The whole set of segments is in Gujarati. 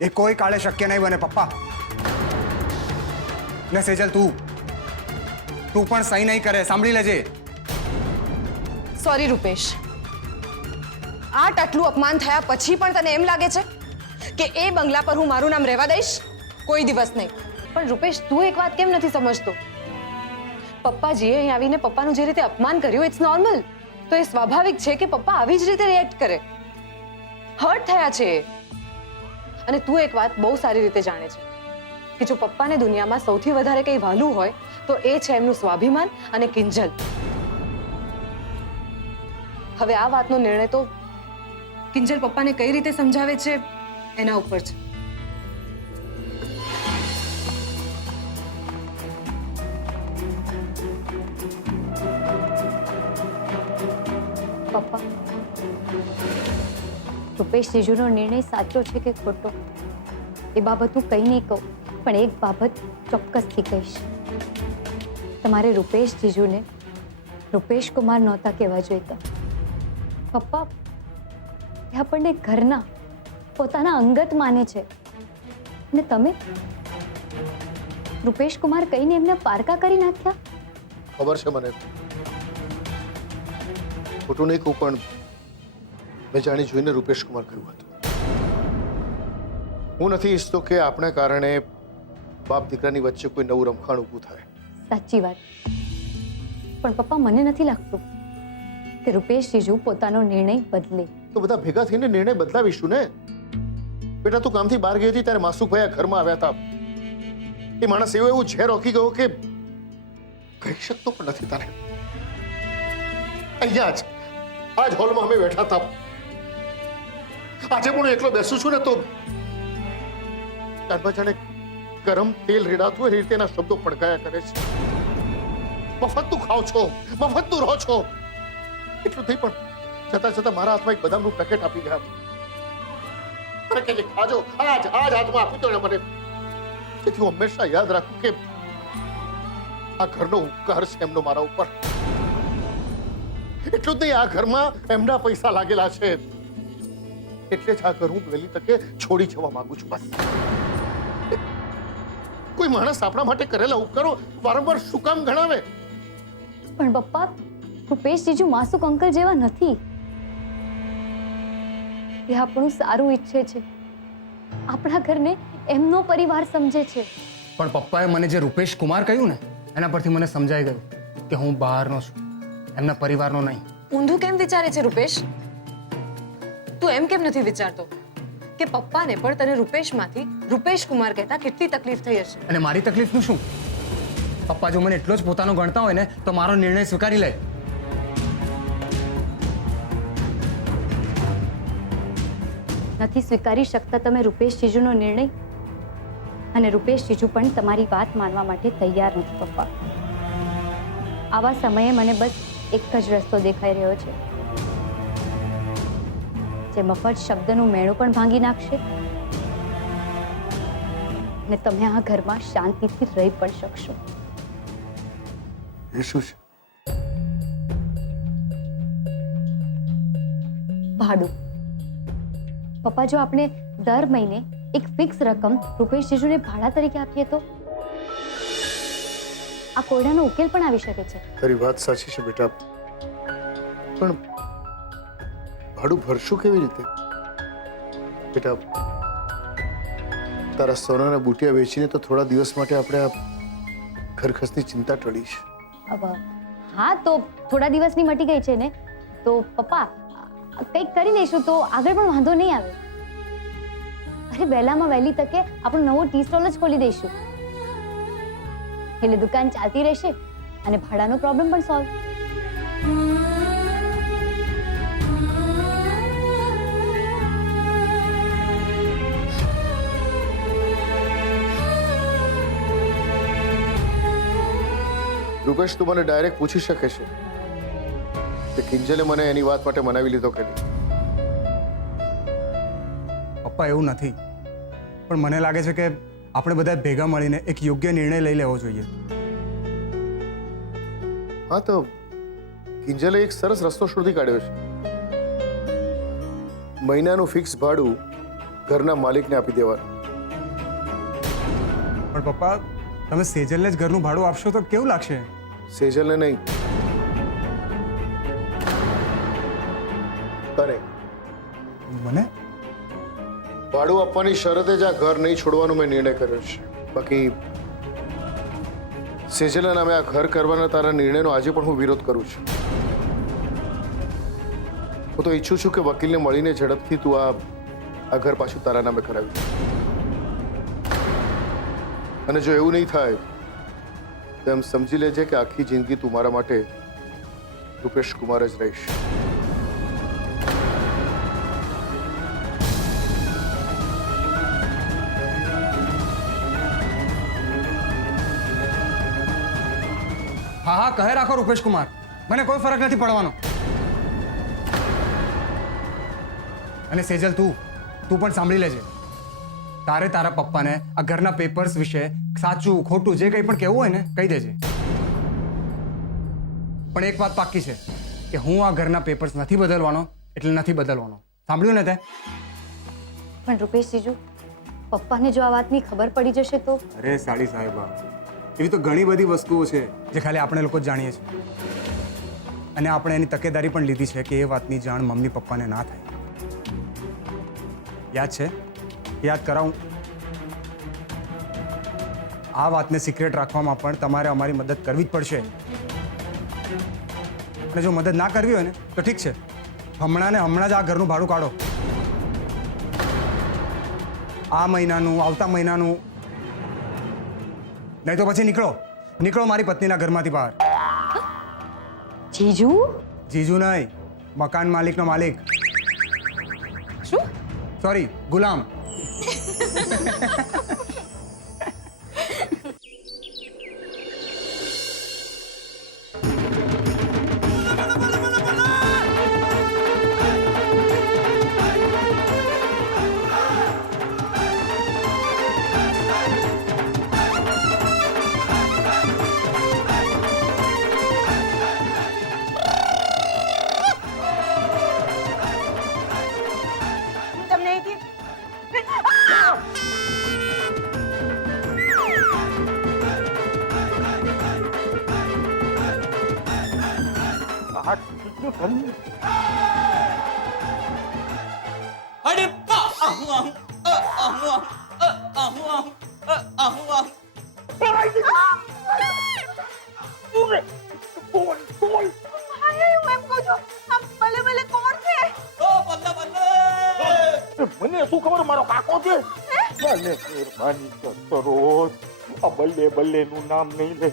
એ કોઈ કાળે શક્ય નહીં બને પપ્પા. ને સેજલ તું પણ સહી નહીં કરે, સાંભળી લેજે. સોરી રૂપેશ, આટલું અપમાન થયા પછી પણ તને એમ લાગે છે કે એ બંગલા પર હું મારું નામ રહેવા દઈશ? કોઈ દિવસ નહીં. પણ રૂપેશ, તું એક વાત કેમ નથી સમજતો? પપ્પાજીએ અહીં આવીને પપ્પાનું જે રીતે અપમાન કર્યું, ઇટ્સ નોર્મલ. તો એ સ્વાભાવિક છે કે પપ્પા આવી જ રીતે રિએક્ટ કરે. હર્ટ થયા છે. અને તું એક વાત બહુ સારી રીતે જાણે છે કે જો પપ્પાને દુનિયામાં સૌથી વધારે કંઈ વહાલું હોય તો એ છે એમનું સ્વાભિમાન અને કિંજલ. હવે આ વાતનો નિર્ણય તો કિંજલ પપ્પાને કઈ રીતે સમજાવે છે એના ઉપર છે. પપ્પા, રૂપેશ જીજુનો નિર્ણય સાચો છે કે ખોટો એ બાબત હું કંઈ નહીં કહું, પણ એક બાબત ચોક્કસથી કહીશ. તમારે રૂપેશ જીજુને રૂપેશ કુમાર નહોતા કહેવા જોઈતા. પપ્પા, એ આપણને ઘરના પોતાના અંગત માને છે અને તમે રૂપેશ કુમાર કહીને એમને પારકા કરી નાખ્યા. ખબર છે મને, ખોટું નહીં કહું, પણ મેં જાણી જોઈને રૂપેશ કુમાર કહ્યું હતું. હું નથી ઈચ્છતો કે આપણા કારણે બાપ દીકરાની વચ્ચે કોઈ નવું રમખાણ ઊભું થાય. સાચી વાત, પણ પપ્પા મને નથી લાગતું કે રૂપેશ જીજુ પોતાનો નિર્ણય બદલે. તો બધા ભેગા થઈને નિર્ણય બદલાવીશું ને. બેટા, તું કામથી બહાર ગઈ હતી ત્યારે માસુકભાઈ આ ઘરમાં આવ્યા હતા. એ માણસ એવું ઝેર રોકી ગયો કે કહી શકતો પણ નથી તારે. અહીંયા જ આજ હોલમાં અમે બેઠા હતા. આજે પણ હું એકલો બેસું છું ને તો જાણે ગરમ તેલ રેડાતું હોય એ રીતે એના શબ્દો પડકાયા કરે છે. મફત તું ખાવ છો, મફત તું રહો છો, એટલું થઈ પણ છતાં છતાં મારા હાથમાં એક બદામનું પેકેટ આપી ગયા. મને કે ખાજો, આજ હાથમાં આપ્યું તો મને, જેથી હું હંમેશા યાદ રાખું કે આ ઘરનો ઉપકાર છે એમનો મારા ઉપર. એટલું જ નહીં, આ ઘરમાં એમના પૈસા લાગેલા છે, એટલે જ આ ઘર હું વહેલી તકે છોડી જવા માંગુ છું. બસ. કોઈ માણસ આપણા માટે કરેલા ઉપકારો વારંવાર શું કામ ગણાવે? પણ પપ્પા, રૂપેશ જીજુ માસુક અંકલ જેવા નથી. એ આપણું સારું ઈચ્છે છે, આપણા ઘરને એમનો પરિવાર સમજે છે. પણ પપ્પાએ મને જે રૂપેશ કુમાર કહ્યું ને એના પરથી મને સમજાઈ ગયું કે હું બહારનો છું, એમના પરિવારનો નહીં. ઊંધું કેમ વિચારે છે રૂપેશ? તું એમ કેમ નથી વિચારતો કે પપ્પાને પણ તને રૂપેશમાંથી રૂપેશ કુમાર કહેતા કેટલી તકલીફ થઈ હશે? અને મારી તકલીફનું શું? પપ્પા જો મને એટલો જ પોતાનો ગણતા હોય ને તો મારો નિર્ણય સ્વીકારી લે. નથી સ્વીકારી શકતા તમે રૂપેશ જીજુનો નિર્ણય, અને રૂપેશ જીજુ પણ તમારી વાત માનવા માટે તૈયાર નથી. પપ્પા, આવા સમયે મને બસ એક જ રસ્તો દેખાઈ રહ્યો છે, જે મફત શબ્દનું મેણું પણ ભાંગી નાખશે અને તમે આ ઘરમાં શાંતિથી રહી પણ શકશો. એ શું છે? ભાડું. પપ્પા, જો આપણે દર મહિને એક ફિક્સ રકમ રૂપેશ જીજુને ભાડા તરીકે આપીએ તો આ કોયડાનો ઉકેલ પણ આવી શકે છે. તારી વાત સાચી છે બેટા, પણ ભાડું ભરશું કેવી રીતે? બેટા, તારા સોનાના બુટિયા વેચીને તો થોડા દિવસ માટે આપણે આ ઘરખર્ચની ચિંતા ટળી છે. હા, તો થોડા દિવસની મટી ગઈ છે ને, તો પપ્પા કંઈક કરી લઈશું તો આગળ પણ વાંધો નહીં આવે. અરે વહેલામાં વહેલી તકે આપણો નવો ટી સ્ટોલ જ ખોલી દઈશું, એટલે દુકાન ચાલતી રહેશે અને ભાડાનો પ્રોબ્લેમ પણ સોલ્વ. રૂપેશ, તું મને ડાયરેક્ટ પૂછી શકે છે કે કિંજલે મને એની વાત માટે મનાવી લીધો કે નહીં? પપ્પા, એવું નથી, પણ મને લાગે છે કે આપણે બધા ભેગા મળીને એક યોગ્ય નિર્ણય લઈ લેવો જોઈએ. હા, તો કિંજલે એક સરસ રસ્તો શોધી કાઢ્યો છે. મહિનાનું ફિક્સ ભાડું ઘરના માલિકને આપી દેવાનું. પણ પપ્પા તમે સેજલને જ ઘરનું ભાડું આપશો તો કેવું લાગશે? સેજલને નહીં, તને મને ભાડું આપવાની શરતે જ આ ઘર નહીં છોડવાનો મેં નિર્ણય કર્યો છે. બાકી સેજલના નામે આ ઘર કરવાના તારા નિર્ણયનો આજે પણ હું વિરોધ કરું છું. હું તો ઈચ્છું છું કે વકીલને મળીને ઝડપથી તું આ ઘર પાછું તારા નામે કરાવી. અને જો એવું નહીં થાય તો એમ સમજી લેજે કે આખી જિંદગી તું મારા માટે રૂપેશ કુમાર જ રહીશ. હા હા કહે રાખો રૂપેશ કુમાર, મને કોઈ ફરક નથી પડવાનો. અને સેજલ તું પણ સાંભળી લેજે. તારે તારા પપ્પાને આ ઘરના પેપર્સ વિશે સાચું ખોટું જે કંઈ પણ કહેવું હોય ને કહી દેજે. પણ એક વાત પાક્કી છે કે હું આ ઘરના પેપર્સ નથી બદલવાનો એટલે નથી બદલવાનો. સાંભળ્યું ને તે? પણ રૂપેશ જીજુ, પપ્પાને જો આ વાતની ખબર પડી જશે તો? અરે સાડી સાહેબા, એવી તો ઘણી બધી વસ્તુઓ છે જે ખાલી આપણે લોકો જ જાણીએ છીએ. અને આપણે એની તકેદારી પણ લીધી છે કે એ વાતની જાણ મમ્મી પપ્પાને ના થાય. યાદ છે? યાદ કરાવું. આ વાતને સિક્રેટ રાખવામાં પણ તમારે અમારી મદદ કરવી જ પડશે. અને જો મદદ ના કરવી હોય ને તો ઠીક છે, હમણાં જ આ ઘરનું ભાડું કાઢો. આ મહિનાનું, આવતા મહિનાનું. નહીં તો પછી નીકળો મારી પત્નીના ઘરમાંથી બહાર. જીજુ? જીજુ નહીં, મકાન માલિકનો માલિક. શું? સોરી, ગુલામ. તમને અહીંથી મને શું ખબર મારો કાકો છે. મને મહેરબાની કરો, આ બલ્લે નું નામ નહીં લે.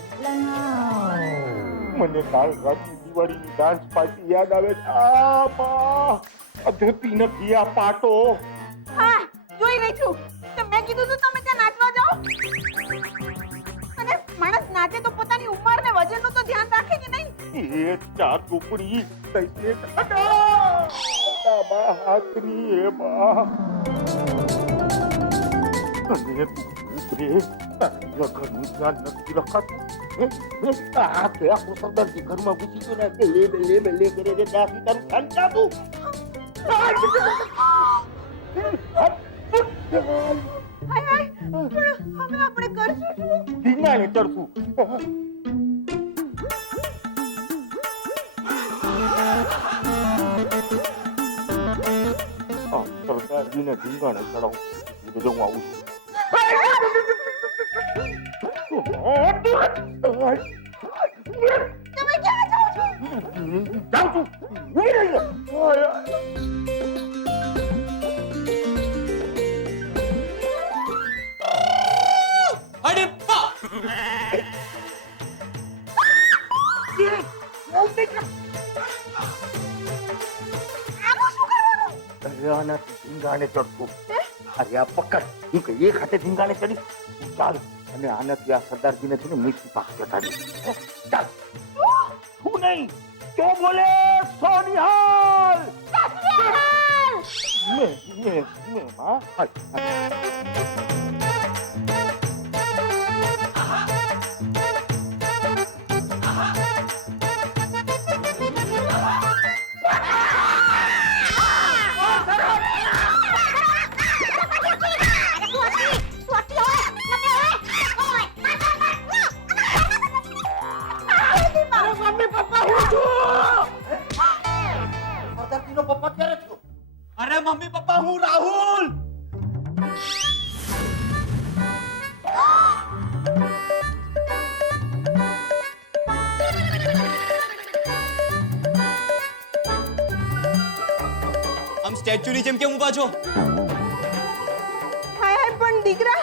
મને કાલ રાતની દિવાળીની ડાન્સ પાર્ટી યાદ આવે છે. આ બા અધતી નથી આ પાટો. હા, જોઈ રહી છું. તો મેં કીધું તું તમે ત્યાં નાચવા જાઓ. અને માણસ નાચે તો પોતાની ઉંમર ને વજનનું તો ધ્યાન રાખે કે નહીં? એ ચા ટુકડી તૈસે બા હાથની એ બા. અને તું ઉપરે તારા ઘરનું ધ્યાન નથી રખાતું. આ કે આખું સરદારજી ઘરમાં ઘૂસી ગયો ને તે લે કરે છે ત્યાંથી તારું ધ્યાન ચાતું. હાય પણ હવે આપણે કરશું શું? ધીંગાણે ચડશું. સરદારજીને ધીંગાણે ચડાવું એટલે હું આવું છું. તમે ક્યાં જાઓ છો? જાઉં છું. ઉભી રહી જા. આનાથી ધીંગાણે ચડશું. અરે આ પકડ, હું કે એક હાથે ધીંગાણે ચડી. ચાલ, અને આનાથી આ સરદારજીને છે ને મીઠી પાક ચટાડી. ચાલ. શું નહીં? તો બોલે સોનિહાલ. મેં માં હાલ. સ્ટેચ્યુની જેમ કેમ ઊભા છો? હાય હાય પણ દીકરા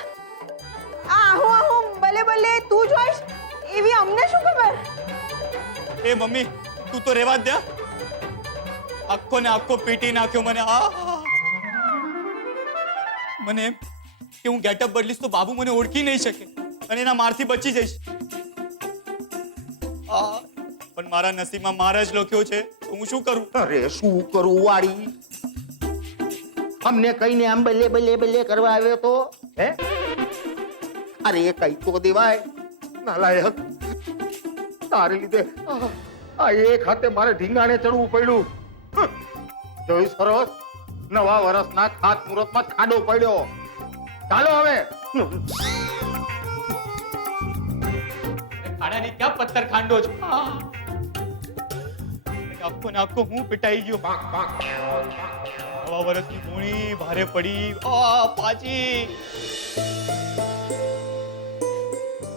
આ આહું ભલે ભલે તું જોઈશ એવી અમને શું ખબર? એ મમ્મી તું તો રહેવા જ દે. આખો ને આખો પીટી નાખ્યો મને. મને એમ કે હું ગેટઅપ બદલીશ તો બાબુ મને ઓળખી નહીં શકે અને એના મારથી બચી જઈશ. પણ મારા નસીબમાં મારા જ લખ્યો છે તો હું શું કરું? અરે શું કરું વાળી? અમને કહીને આમ બલે બલે બલે કરવા આવ્યો તો હે? અરે કઈ તો દેવાય. નાલાયક, તારે લીધે આ એક હાથે મારે ઢીંગાણે ચડવું પડ્યું. જોઈ સરસ, નવા વર્ષના ખાત મુહૂર્તમાં ખાડો પડ્યો. ચાલો હવે. ખાડાની ક્યાં પથ્થર ખાંડો છો? આખો ને આખો હું પિટાઈ ગયો. નવા વર્ષની ગુણી ભારે પડી. પાછી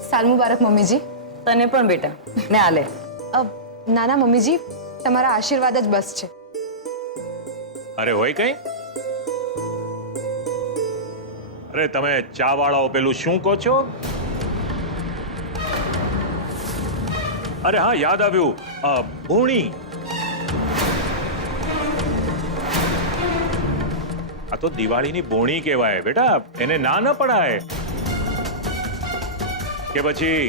સાલ મુબારક મમ્મીજી. તને પણ બેટા ને આલે. નાના મમ્મીજી, તમારા આશીર્વાદ જ બસ છે. અરે હોય કઈ? અરે તમે ચા વાળાઓ પેલું શું કહો છો? અરે હા, યાદ આવ્યું, ભૂણી. આ તો દિવાળીની બોણી કહેવાય બેટા, એને ના ન પડાય. કે પછી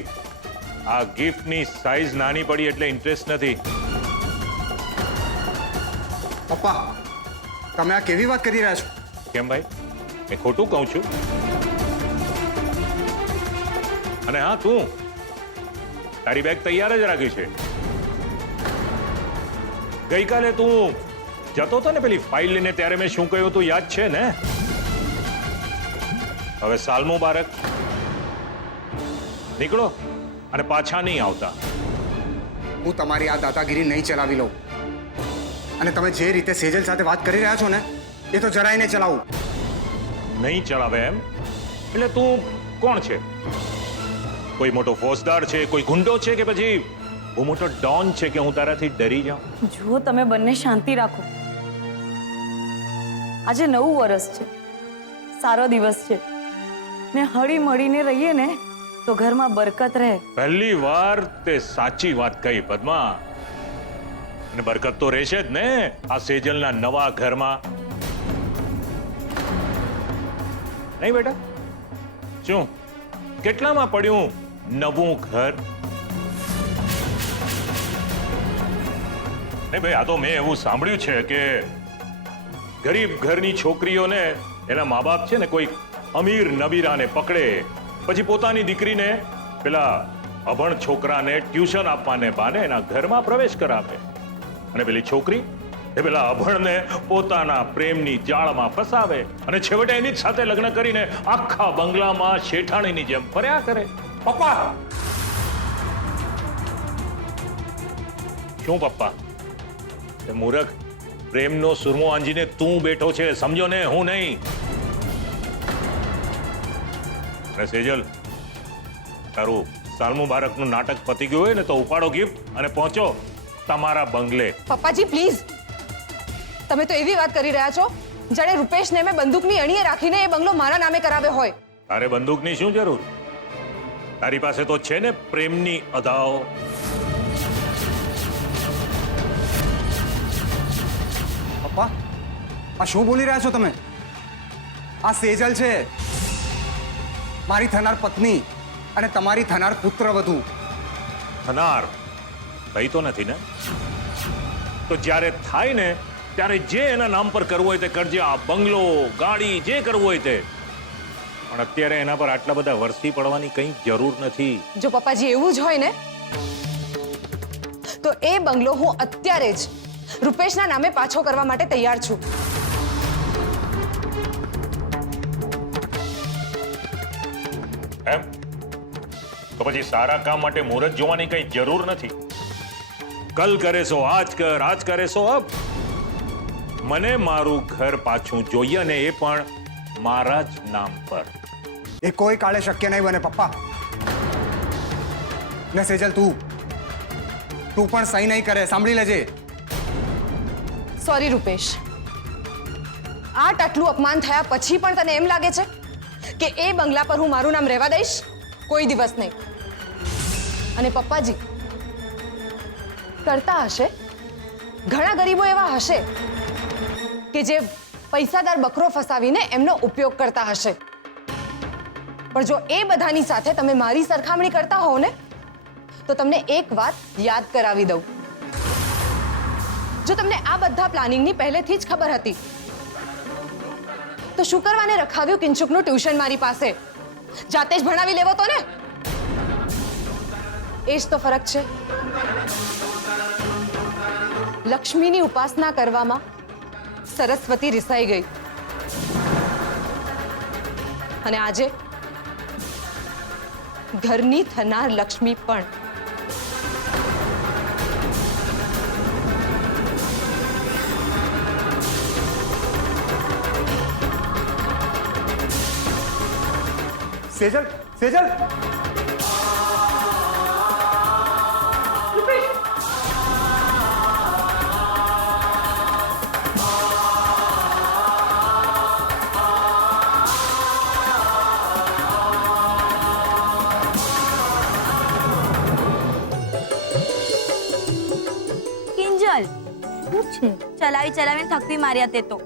આ ગિફ્ટની સાઈઝ નાની પડી એટલે ઇન્ટરેસ્ટ નથી. પપ્પા, તમે આ કેવી વાત કરી રહ્યા છો? કેમ ભાઈ, મેં ખોટું કહું છું? અને હા, તું તારી બેગ તૈયાર જ રાખી છે. ગઈકાલે તું જતો હતો ને પેલી ફાઇલ લઈને, ત્યારે મેં શું કહ્યું તું યાદ છે ને? હવે સાલ મુબારક. નીકળો અને પાછા નહીં આવતા. હું તમારી આ દાદાગીરી નહીં ચલાવી લઉં. અને તમે જે રીતે સેજલ સાથે વાત કરી રહ્યા છો ને, એ તો જરાય નહીં ચલાવું. નહીં ચલાવે એમ? એટલે તું કોણ છે? કોઈ મોટો ફોજદાર છે, કોઈ ગુંડો છે, કે પછી બહુ મોટો ડોન છે કે હું તારાથી ડરી જાઉં? જુઓ, તમે બંને શાંતિ રાખો. આજે નવું વર્ષ છે, સારો દિવસ છે ને હળી મળીને રહીએ ને તો ઘરમાં બરકત રહે. પહેલી વાર તે સાચી વાત કહી પદ્મા. અને બરકત તો રહેશે જ ને આ સેજલના નવા ઘરમાં. નહીં બેટા? શું કેટલામાં પડ્યું નવું ઘર? નહીં ભાઈ, આ તો મેં એવું સાંભળ્યું છે કે ગરીબ ઘરની છોકરીઓને એના મા બાપ છે ને કોઈ અમીર નબીરાને પકડે, પછી પોતાની દીકરીને પેલા અભણ છોકરાને ટ્યુશન આપવાને બહાને એના ઘરમાં પ્રવેશ કરાવે. અને પેલી છોકરી એ પેલા અભણને પોતાના પ્રેમની જાળમાં ફસાવે અને છેવટે એની જ સાથે લગ્ન કરીને આખા બંગલામાં શેઠાણીની જેમ ફર્યા કરે. પપ્પા! શું પપ્પા? એ મૂર્ખ, પ્રેમનો સુરમો આંજીને તું બેઠો છે, સમજો ને, હું નહીં. અરે સેજલ, તારું સાલ મુબારકનું નાટક પતી ગયું હોય ને તો ઉપાડો ગિફ્ટ અને પહોંચો તમારા બંગલે. પપ્પાજી પ્લીઝ, તમે તો એવી વાત કરી રહ્યા છો જાણે રૂપેશને મેં બંદૂકની અણીએ રાખીને એ બંગલો મારા નામે કરાવ્યો હોય. તારે બંદૂકની શું જરૂર? તારી પાસે તો છે ને પ્રેમની અદાઓ. પપ્પા, આ શું બોલી રહ્યા છો તમે? આ સેજલ છે, મારી થનાર પત્ની અને તમારી થનાર પુત્રવધુ. થનાર થઈ તો નથી ને? તો જ્યારે થાય ને ત્યારે જે એના નામ પર કરવું હોય તે કરજે. આ બંગલો, ગાડી, જે કરવું હોય તે. પણ અત્યારે એના પર આટલા બધા વરસી પડવાની કંઈ જરૂર નથી. જો પપ્પાજી એવું જ હોય ને તો એ બંગલો હું અત્યારે જ રૂપેશના નામે પાછો કરવા માટે તૈયાર છું. એમ? તો પછી સારા કામ માટે મુહૂર્ત જોવાની કંઈ જરૂર નથી. કલ કરે સો આજ કર, આજ કરે સો અબ. મને મારું ઘર પાછું જોઈએ ને એ પણ મારા જ નામ પર. એ કોઈ કાળે શક્ય નહીં બને પપ્પા. ને સેજલ, તું પણ સહી નહીં કરે, સાંભળી લેજે. સોરી રૂપેશ, આટલું અપમાન થયા પછી પણ તને એમ લાગે છે કે એ બંગલા પર હું મારું નામ રહેવા દઈશ? કોઈ દિવસ નહીં. અને પપ્પાજી કરતા હશે, ઘણા ગરીબો એવા હશે કે જે પૈસાદાર બકરો ફસાવીને એમનો ઉપયોગ કરતા હશે, પણ જો એ બધાની સાથે તમે મારી સરખામણી કરતા હોવ ને, તો તમને એક વાત યાદ કરાવી દઉં. જો તમને આ બધા પ્લાનિંગની પહેલેથી જ ખબર હતી તો શું કરવાને રખાવ્યું કિંચુકનું ટ્યુશન મારી પાસે? જાતે જ ભણાવી લેવો તો ને. એ જ તો ફરક છે. લક્ષ્મીની ઉપાસના કરવામાં સરસ્વતી રિસાઈ ગઈ અને આજે ઘરની થનાર લક્ષ્મી પણ. સેજલ, સેજલ, કિંજલ, શું છે? ચલાવી ચલાવીને થકવી માર્યા તે તો.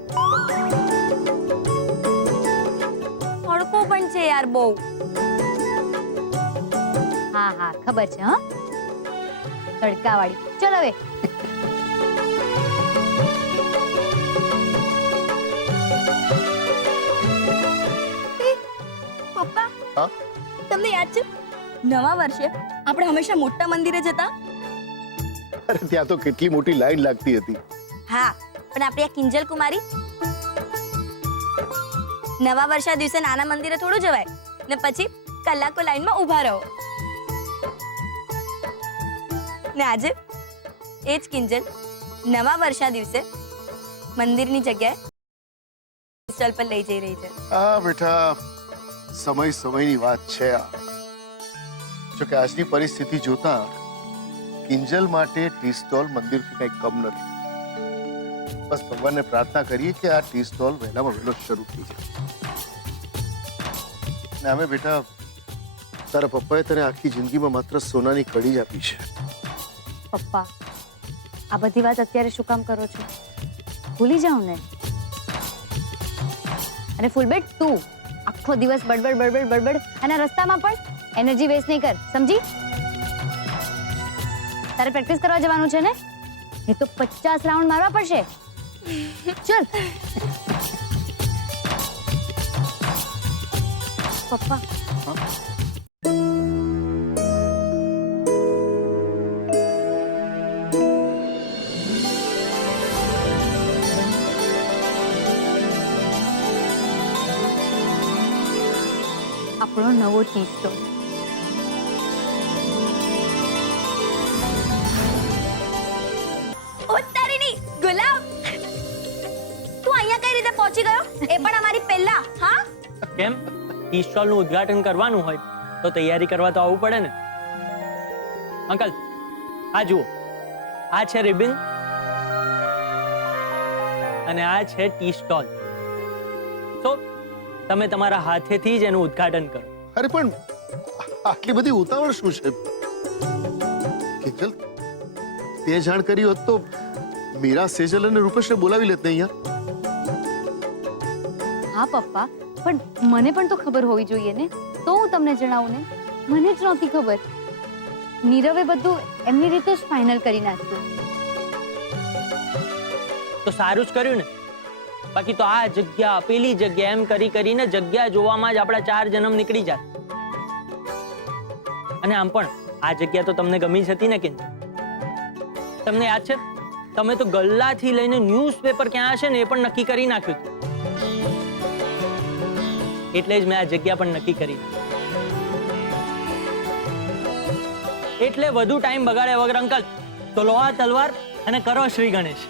તડકો પણ છે યાર બહુ. હા હા ખબર છે. હા તડકાવાળી. ચલ હવે. પપ્પા, હા? તમને યાદ છે નવા વર્ષે આપણે હંમેશા મોટા મંદિરે જતા? અરે ત્યાં તો કેટલી મોટી લાઈન લાગતી હતી. હા, પણ આપણી આ કિંજલ કુમારી નવા વર્ષના દિવસે નાના મંદિરે થોડું જવાય ને પછી કલાકો લાઈનમાં ઊભા રહો. ને આજે એ જ કિંજલ નવા વર્ષના દિવસે મંદિરની જગ્યાએ સ્ટોલ પર લઈ જઈ રહી છે. હા બેટા, સમય સમયની વાત છે આ. જો કે આજની પરિસ્થિતિ જોતા કિંજલ માટે ટી સ્ટોલ મંદિરથી કંઈ કમ નથી. બસ ભગવાનને પ્રાર્થના કરીએ કે આ ટી સ્ટોલ વહેલામાં વહેલો શરૂ થઈ જાય. ને અમે બેટા, તારા પપ્પાએ તને આખી જિંદગીમાં માત્ર સોનાની કડી જ આપી છે. પપ્પા આ બધી વાત અત્યારે શું કામ કરો છો? ભૂલી જાઓ ને. અને ફૂલબેટ તું આખો દિવસ બડબડ બડબડ બડબડ અને રસ્તામાં પણ એનર્જી વેસ્ટ નહીં કર, સમજી? તારે પ્રેક્ટિસ કરવા જવાનું છે ને? એ તો 50 રાઉન્ડ મારવા પડશે. ચલ પપ્પા. આપણો નવો ટી સ્ટોલ. ઉતારીની ગુલાબ, તું અહીંયા કઈ રીતે પહોંચી ગયો? એ પણ અમારી પહેલા. હા, કેમ? ટી સ્ટોલ નું ઉદ્ઘાટન કરવાનું હોય તો તૈયારી કરવા તો આવવું પડે ને. અંકલ આ જુઓ, આ છે રિબન અને આ છે ટી સ્ટોલ. તો તમે તમારા હાથેથી જ એનું ઉદ્ઘાટન કરો. અરે પણ આટલી બધી ઉતાવળ શું છે કિંજલ? તે જાણ કરી હોત તો મીરા, સેજલ અને રૂપેશને બોલાવી લેત ને અહીંયા. હા પપ્પા, પણ મને પણ તો ખબર હોવી જોઈએ ને, તો હું તમને જણાવું ને. મને જ નહોતી ખબર. નીરવે બધું એમની રીતે જ ફાઇનલ કરી નાખ્યું. તો સારું જ કર્યું ને. બાકી તો આ જગ્યા પેલી જગ્યા એમ કરી કરીને જગ્યા જોવામાં જ આપણા 4 જન્મ નીકળી જાય. અને આમ પણ આ જગ્યા તો તમને ગમી જ હતી ને કિંજલ? તમને યાદ છે તમે તો ગલ્લાથી લઈને ન્યૂઝપેપર ક્યાં હશે ને એ પણ નક્કી કરી નાખ્યું હતું. એટલે જ મેં આ જગ્યા પણ નક્કી કરી. એટલે વધુ ટાઈમ બગાડ્યા વગર અંકલ તો લો આ તલવાર અને કરો શ્રી ગણેશ.